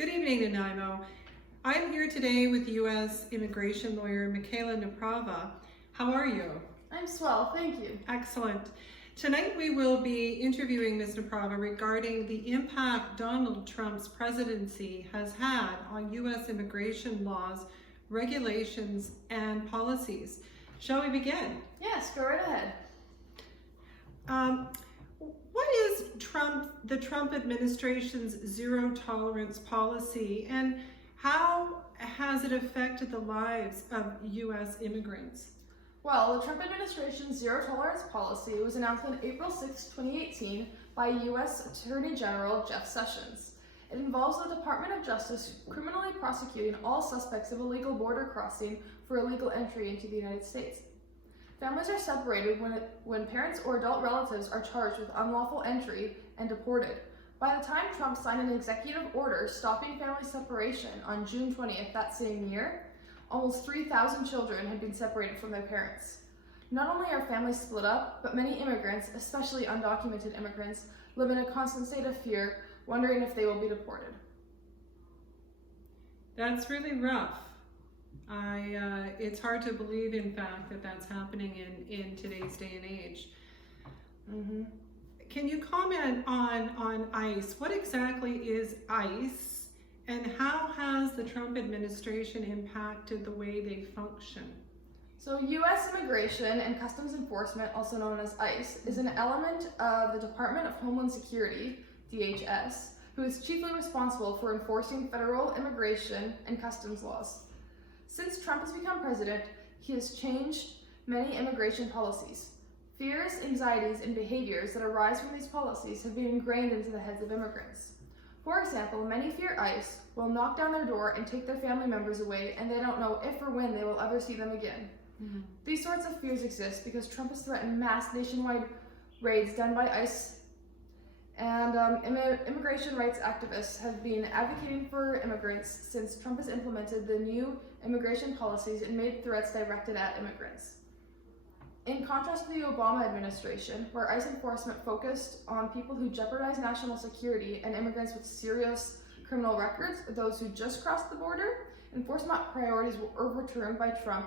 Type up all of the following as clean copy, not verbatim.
Good evening, Nanaimo. I'm here today with U.S. immigration lawyer Michaela Naprava. How are you? I'm swell, thank you. Excellent. Tonight we will be interviewing Ms. Naprava regarding the impact Donald Trump's presidency has had on U.S. immigration laws, regulations, and policies. Shall we begin? Yes, go right ahead. What is the Trump administration's zero tolerance policy, and how has it affected the lives of U.S. immigrants? Well, the Trump administration's zero tolerance policy was announced on April 6, 2018 by U.S. Attorney General Jeff Sessions. It involves the Department of Justice criminally prosecuting all suspects of illegal border crossing for illegal entry into the United States. Families are separated when parents or adult relatives are charged with unlawful entry and deported. By the time Trump signed an executive order stopping family separation on June 20th that same year, almost 3,000 children had been separated from their parents. Not only are families split up, but many immigrants, especially undocumented immigrants, live in a constant state of fear, wondering if they will be deported. That's really rough. It's hard to believe, in fact, that that's happening in today's day and age. Can you comment on ICE? What exactly is ICE, and how has the Trump administration impacted the way they function? So U.S. Immigration and Customs Enforcement, also known as ICE, is an element of the Department of Homeland Security, DHS, who is chiefly responsible for enforcing federal immigration and customs laws. Since Trump has become president, he has changed many immigration policies. Fears, anxieties, and behaviors that arise from these policies have been ingrained into the heads of immigrants. For example, many fear ICE will knock down their door and take their family members away, and they don't know if or when they will ever see them again. These sorts of fears exist because Trump has threatened mass nationwide raids done by ICE, and immigration rights activists have been advocating for immigrants since Trump has implemented the new immigration policies and made threats directed at immigrants. In contrast to the Obama administration, where ICE enforcement focused on people who jeopardize national security and immigrants with serious criminal records, or those who just crossed the border, enforcement priorities were overturned by Trump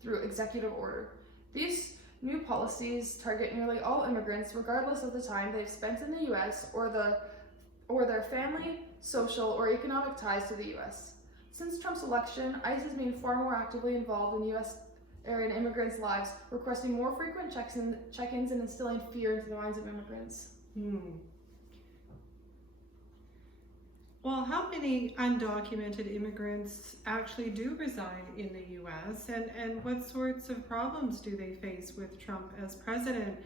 through executive order. These new policies target nearly all immigrants, regardless of the time they've spent in the U.S. or their family, social, or economic ties to the U.S. Since Trump's election, ICE has been far more actively involved in U.S. and immigrants' lives, requesting more frequent check-ins and instilling fear into the minds of immigrants. Well, how many undocumented immigrants actually do reside in the U.S., and what sorts of problems do they face with Trump as president?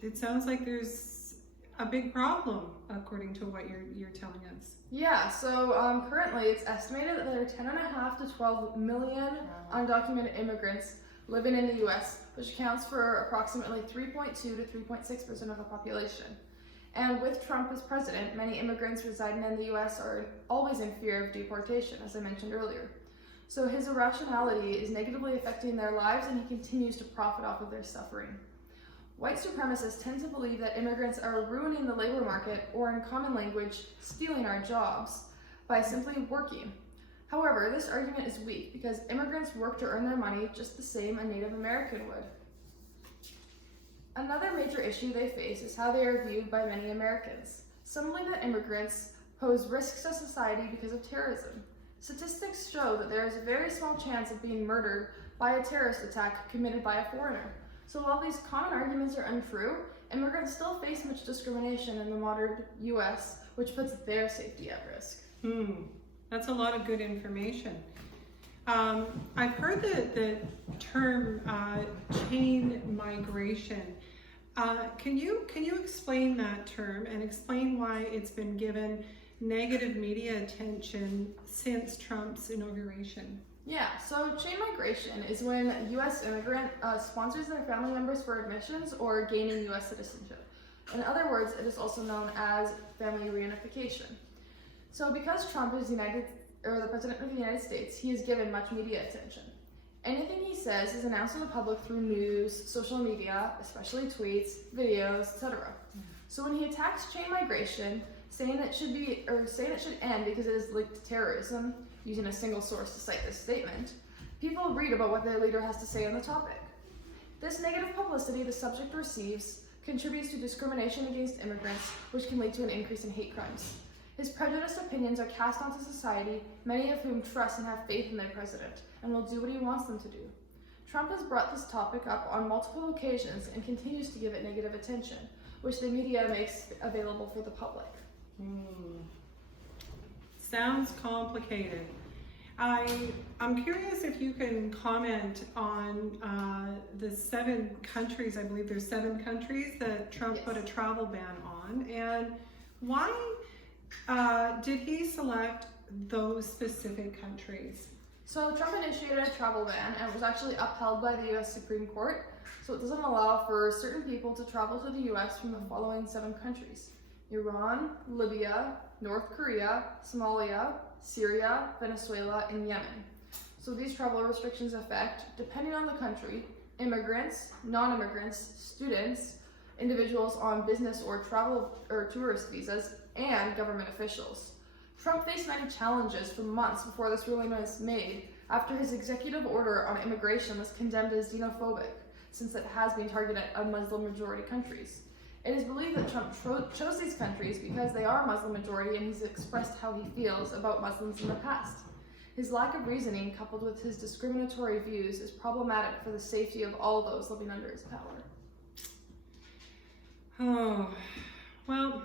It sounds like there's a big problem, according to what you're telling us. Yeah, so currently it's estimated that there are 10.5 to 12 million undocumented immigrants living in the U.S., which accounts for approximately 3.2 to 3.6% of the population. And with Trump as president, many immigrants residing in the U.S. are always in fear of deportation, as I mentioned earlier. So his irrationality is negatively affecting their lives, and he continues to profit off of their suffering. White supremacists tend to believe that immigrants are ruining the labor market, or in common language, stealing our jobs, by simply working. However, this argument is weak because immigrants work to earn their money just the same a Native American would. Another major issue they face is how they are viewed by many Americans. Some believe that immigrants pose risks to society because of terrorism. Statistics show that there is a very small chance of being murdered by a terrorist attack committed by a foreigner. So while these common arguments are untrue, immigrants still face much discrimination in the modern U.S., which puts their safety at risk. That's a lot of good information. I've heard the term chain migration. Can you explain that term and explain why it's been given negative media attention since Trump's inauguration? Yeah, so chain migration is when a U.S. immigrant sponsors their family members for admissions or gaining U.S. citizenship. In other words, it is also known as family reunification. So because Trump is the President of the United States, he is given much media attention. Anything he says is announced to the public through news, social media, especially tweets, videos, etc. So when he attacks chain migration, saying it should end because it is linked to terrorism, using a single source to cite this statement, people read about what their leader has to say on the topic. This negative publicity the subject receives contributes to discrimination against immigrants, which can lead to an increase in hate crimes. His prejudiced opinions are cast onto society, many of whom trust and have faith in their president, and will do what he wants them to do. Trump has brought this topic up on multiple occasions and continues to give it negative attention, which the media makes available for the public. Sounds complicated. I'm curious if you can comment on the 7 countries, I believe there's 7 countries that Trump put a travel ban on, and why did he select those specific countries? So Trump initiated a travel ban, and it was actually upheld by the U.S. Supreme Court. So it doesn't allow for certain people to travel to the U.S. from the following 7 countries: Iran, Libya, North Korea, Somalia, Syria, Venezuela, and Yemen. So these travel restrictions affect, depending on the country, immigrants, non-immigrants, students, individuals on business or travel or tourist visas, and government officials. Trump faced many challenges for months before this ruling was made, after his executive order on immigration was condemned as xenophobic, since it has been targeted at Muslim-majority countries. It is believed that Trump chose these countries because they are Muslim-majority, and he's expressed how he feels about Muslims in the past. His lack of reasoning, coupled with his discriminatory views, is problematic for the safety of all those living under his power. Oh, well,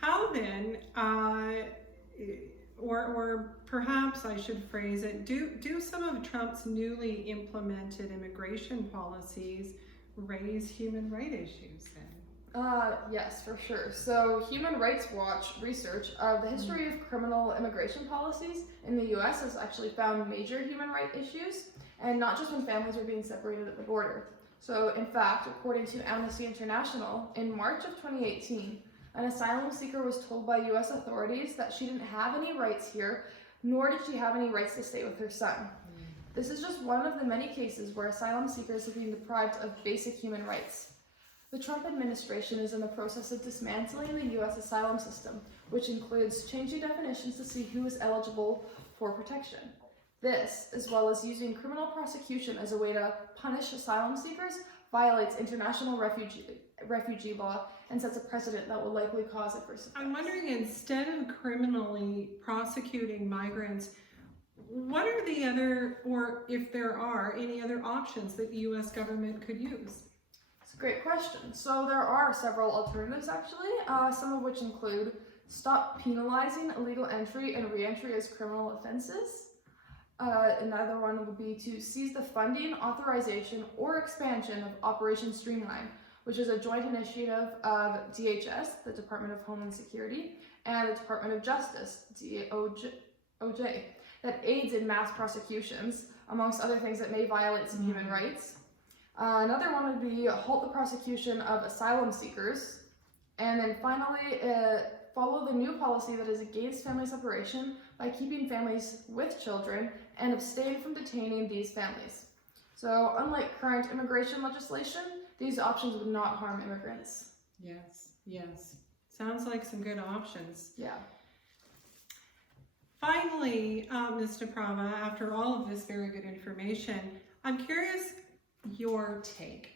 how then, or perhaps I should phrase it, do some of Trump's newly implemented immigration policies raise human rights issues then? Yes, for sure. So Human Rights Watch research of the history of criminal immigration policies in the US has actually found major human rights issues, and not just when families are being separated at the border. So in fact, according to Amnesty International, in March of 2018, an asylum seeker was told by US authorities that she didn't have any rights here, nor did she have any rights to stay with her son. This is just one of the many cases where asylum seekers have been deprived of basic human rights. The Trump administration is in the process of dismantling the U.S. asylum system, which includes changing definitions to see who is eligible for protection. This, as well as using criminal prosecution as a way to punish asylum seekers, violates international refugee law and sets a precedent that will likely cause adverse effects. I'm wondering, instead of criminally prosecuting migrants, what are the other, or if there are any other options that the U.S. government could use? It's a great question. So there are several alternatives actually, some of which include stop penalizing illegal entry and re-entry as criminal offenses. Another one would be to seize the funding, authorization, or expansion of Operation Streamline, which is a joint initiative of DHS, the Department of Homeland Security, and the Department of Justice, DOJ, that aids in mass prosecutions, amongst other things that may violate some human rights. Another one would be halt the prosecution of asylum seekers. And then finally, follow the new policy that is against family separation by keeping families with children and abstain from detaining these families. So unlike current immigration legislation, these options would not harm immigrants. Yes, yes. Sounds like some good options. Yeah. Finally, Ms. Naprava, after all of this very good information, I'm curious your take,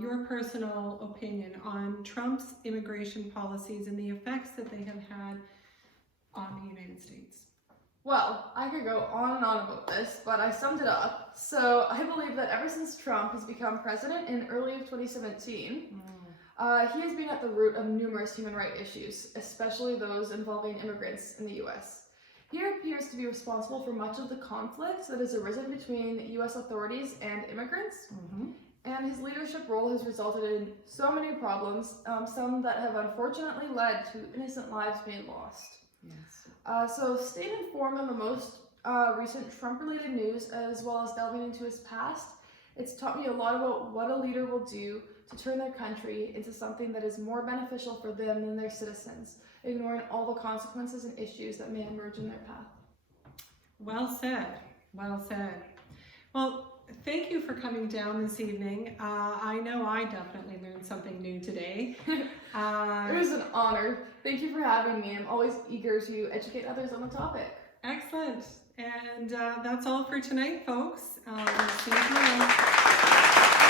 your personal opinion on Trump's immigration policies and the effects that they have had on the United States. Well, I could go on and on about this, but I summed it up. So I believe that ever since Trump has become president in early of 2017, he has been at the root of numerous human rights issues, especially those involving immigrants in the U.S. He appears to be responsible for much of the conflict that has arisen between U.S. authorities and immigrants, and his leadership role has resulted in so many problems, some that have unfortunately led to innocent lives being lost. Yes. So staying informed on the most recent Trump-related news, as well as delving into his past, it's taught me a lot about what a leader will do to turn their country into something that is more beneficial for them than their citizens, ignoring all the consequences and issues that may emerge in their path. Well said, well said. Well, thank you for coming down this evening. I know I definitely learned learned something new today. It was an honor. Thank you for having me. I'm always eager to educate others on the topic. Excellent. And that's all for tonight, folks. See you tomorrow.